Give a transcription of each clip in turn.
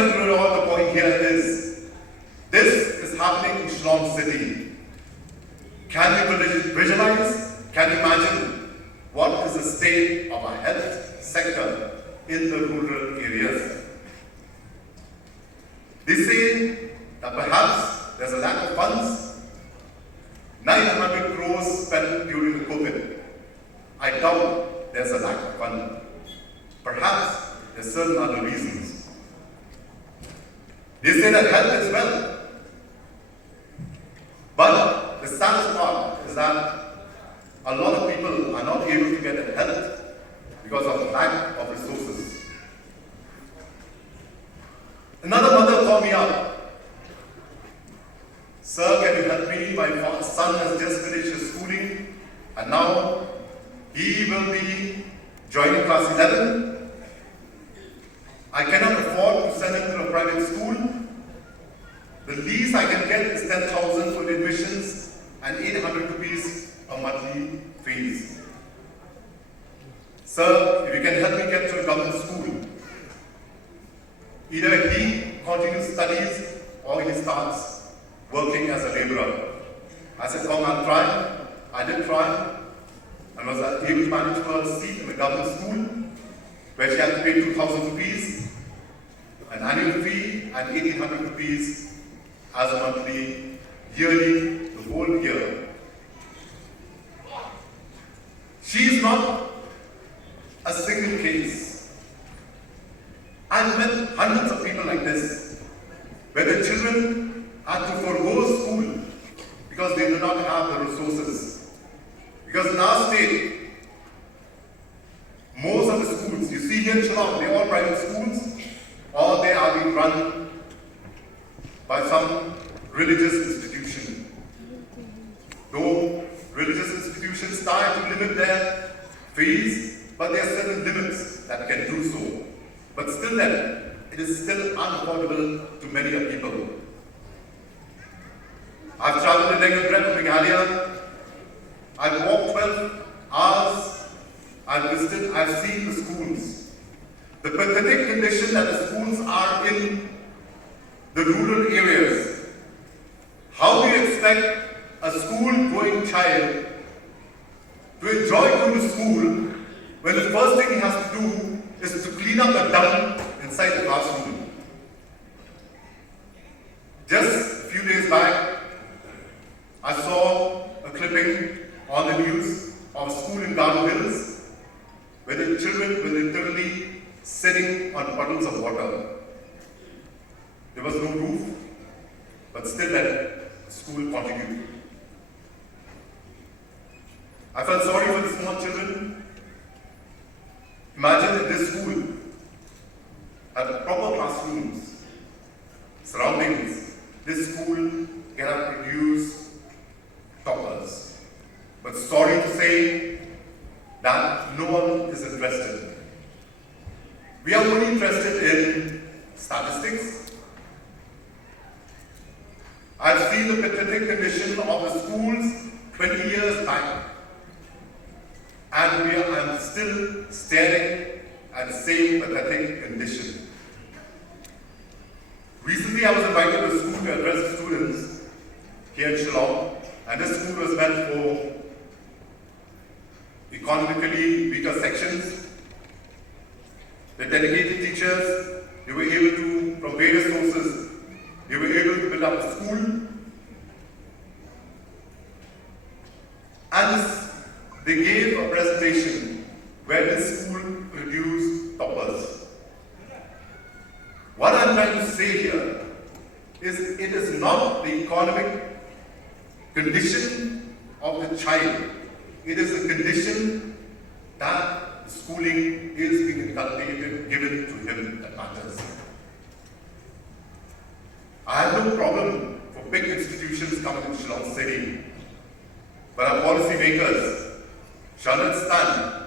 trying to draw the point here is, this is happening in Shillong City. Can you visualize, can you imagine what is the state of our health sector in the rural areas? They say that perhaps there's a lack of funds. 900 crores spent during the COVID. I doubt there's a lack of funding. Perhaps there's certain other reasons. They say that health is wealth. But the saddest part is that a lot of people are not able to get help because of lack of resources. Another mother called me up. Sir, can you help me? My son has just finished his schooling and now he will be joining class 11. I cannot afford to send him to a private school. The least I can get is 10,000 for admissions and 800 rupees a monthly fees. Sir, if you can help me get to a government school, either he continues studies or he starts working as a laborer. I said, come, I'll try. I did try and was able to manage for a seat in the government school where she had to pay 2,000 rupees, an annual fee and 1,800 rupees as a monthly, yearly, the whole year. She is not a single case. I've met hundreds of people like this, where the children had to forego school because they do not have the resources. Because in our state, most of the schools, you see here in Shillong, they're all private schools, or they are being run by some religious institution. Though religious institutions try to limit their fees, but there are certain limits that can do so. But still then, it is still unaffordable to many people. I've traveled the length and breadth of Meghalaya. I've walked 12 hours. I've visited, I've seen the schools. The pathetic condition that the schools are in the rural areas. How do you expect a school-going child to enjoy going to school when the first thing he has to do is to clean up the dung inside the classroom? Just a few days back, I saw a clipping on the news of a school in Garo Hills where the children were literally sitting on puddles of water. There was no roof, but still that school continued. I felt sorry for the small children. Imagine if this school had proper classrooms, surroundings. This school can have produced toppers. But sorry to say that no one is interested. We are only interested in statistics. I've seen the pathetic condition of the schools 20 years back, and I'm still staring at the same pathetic condition. Recently, I was invited to a school to address the students here in Shillong, and this school was meant for economically weaker sections. The dedicated teachers, they were able to, from various sources, they were able to build up a school. And they gave a presentation where this school produced toppers. What I'm trying to say here is it is not the economic condition of the child. It is the condition that schooling is being inculcated, given to him that matters. I have no problem for big institutions coming to Shillong City, but our policy makers shall understand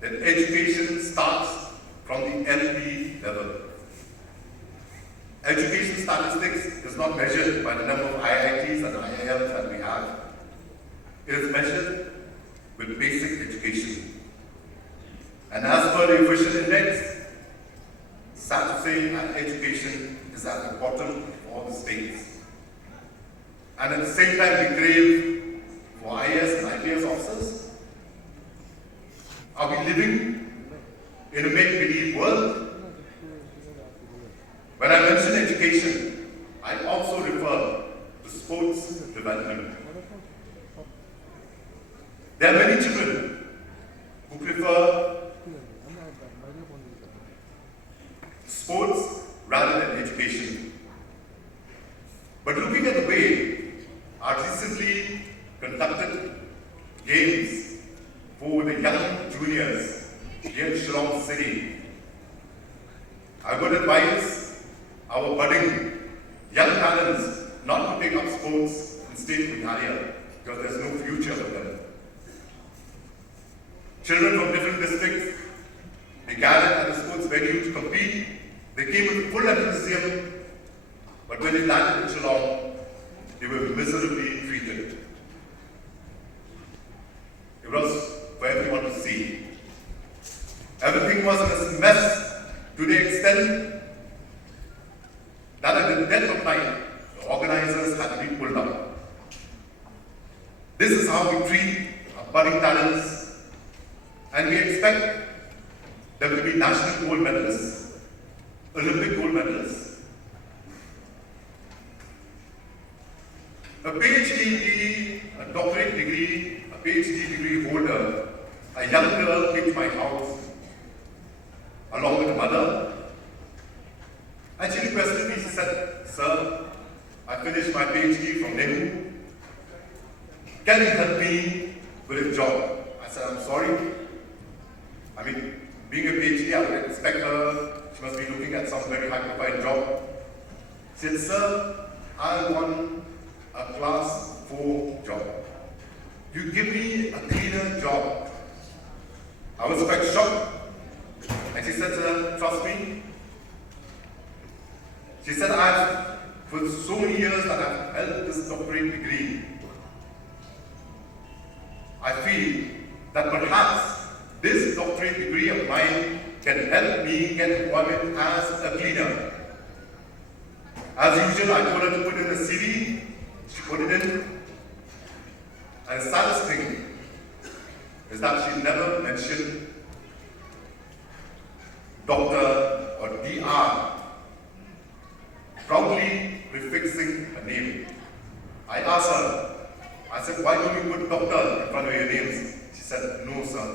that education starts from the LP level. Education statistics is not measured by the number of IITs and IIMs that we have. It is measured with basic education. And as per the official index, sad to say, our education is at the bottom of all the states. And at the same time, we crave for IAS and IPS officers. Are we living in a make-believe world? When I mention education, I also refer to sports development. There are many children who prefer sports rather than education. But looking at the way our recently conducted games for the young juniors here in Shillong City, I would advise our budding young talents not to take up sports in state of Meghalaya because there's no future for them. Children from different districts, they gathered at the sports venue to compete. They came with full enthusiasm, but when they landed in Shillong, they were miserably treated. It was for everyone to see. Everything was a mess to the extent that at the death of night, the organizers had to be pulled up. This is how we treat our budding talents, and we expect them to be national gold medalists, Olympic gold medalists. A PhD, a doctorate degree, a PhD degree holder, a young girl came to my house along with a mother, and she requested me. She said, "Sir, I finished my PhD from NEHU. Can you help me with a job?" I said, "I'm sorry. I mean, being a PhD, I would expect her, she must be looking at some very high-profile job." She said, "Sir, I want a class 4 job. You give me a cleaner job." I was quite shocked. And she said, "Sir, trust me." She said, for so many years that I've held this doctorate degree, I feel that perhaps this doctorate degree of mine can help me get employment as a cleaner. As usual, I told her to put in a CV. She put it in. And the saddest thing is that she never mentioned Doctor or DR, proudly prefixing her name. I asked her, I said, "Why don't you put doctor in front of your names?" She said, "No, sir.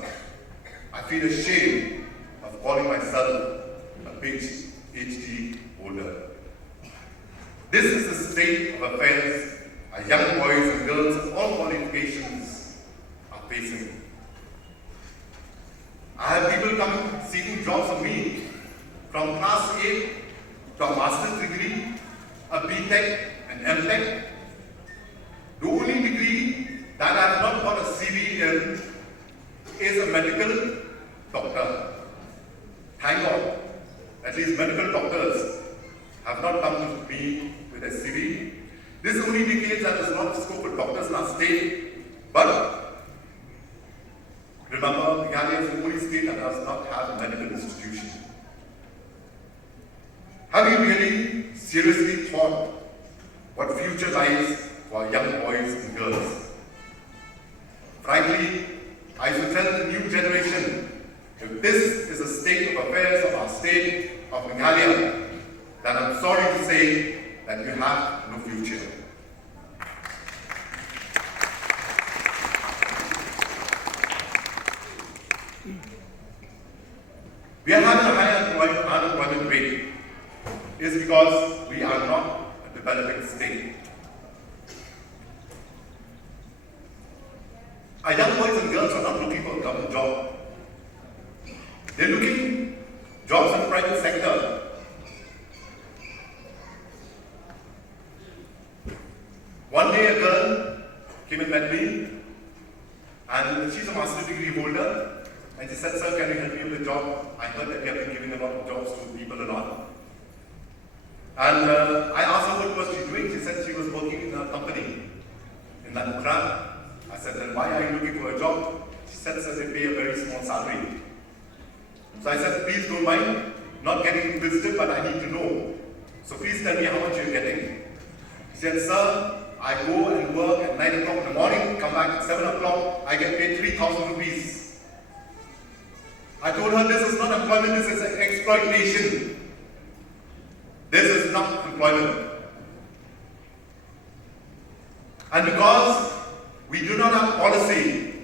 I feel ashamed of calling myself a PhD holder." This is the state of affairs our young boys and girls of all qualifications are facing. I have people coming seeking jobs from me, from class 8 to a master's degree, a BTech, an MTech. The only degree that I have not got a CV in is a medical doctor. Thank God, at least medical doctors have not come to me with a CV. This only indicates that there's a lot of scope for doctors in our state, but remember, Meghalaya is the only state that does not have a medical institution. Have you really seriously thought what future lies for our young boys and girls? Frankly, I should tell the new generation, if this is the state of affairs of our state of Meghalaya, then I'm sorry to say that you have no future. We are having a high unemployment rate is because we are not a developing state. Our young boys and girls are not looking for a government job. They're looking jobs in the private sector. One day a girl came and met me, and she's a master's degree holder. And she said, "Sir, can you help me with the job? I heard that you have been giving a lot of jobs to people a lot." And I asked her what was she doing. She said she was working in a company in Kharkrang. I said, "Then why are you looking for a job?" She said, "Sir, they pay a very small salary." So I said, "Please don't mind. not getting visited, but I need to know. So please tell me how much you're getting. She said, sir, I go and work at 9 o'clock in the morning, come back at 7 o'clock, I get paid 3,000 rupees. I told her, this is not employment, this is exploitation. This is not employment. And because we do not have policy,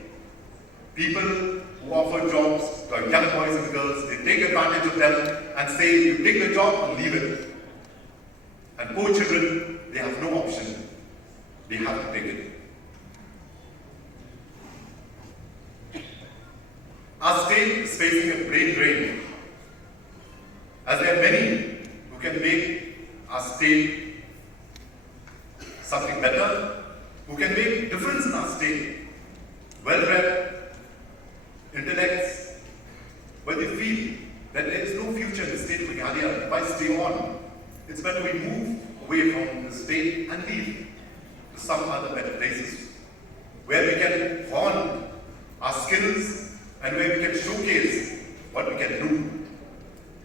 people who offer jobs to our young boys and girls, they take advantage of them and say, you take the job and leave it. And poor children, they have no option. They have to take it. Our state is facing a brain drain, as there are many who can make our state something better, who can make a difference in our state. Well-read, intellects, but they feel that there is no future in the state of Meghalaya. Why stay on? It's better we move away from the state and leave to some other better places where we can hone our skills and where we can showcase what we can do.